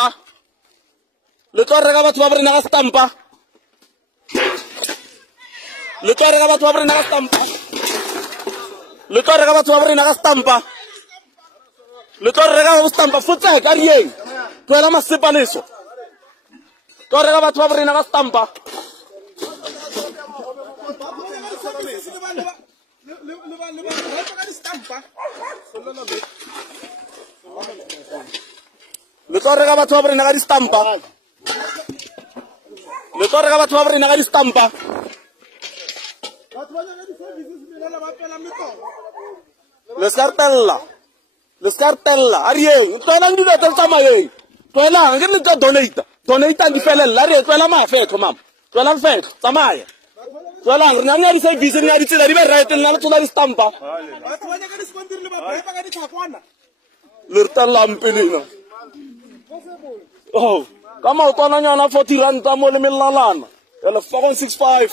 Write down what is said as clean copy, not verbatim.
stampa. Le tlo reka batho ba borena ka stampa. Le tlo reka batho ba borena ka stampa. Le tlo reka batho ba borena ka stampa. Le tlo reka ka stampa futsa ka rieng. Tloela masepa leso. Tlo reka batho ba borena ka stampa. Le tlo reka batho ba borena ka di stampa. Le tlo reka batho ba borena ka di stampa. Le scartella arieng tloelang dilo tse tsamayeng tloelang ke le tsa donate di felela re tloela mafetho mama tloelang fetho tsamaya tloelang re nang ya di service re nga di tsela di be right nna le tsola di stampa le rtelang pelena oh ka maotwana nyana 40 rand mo le melalana ya le 465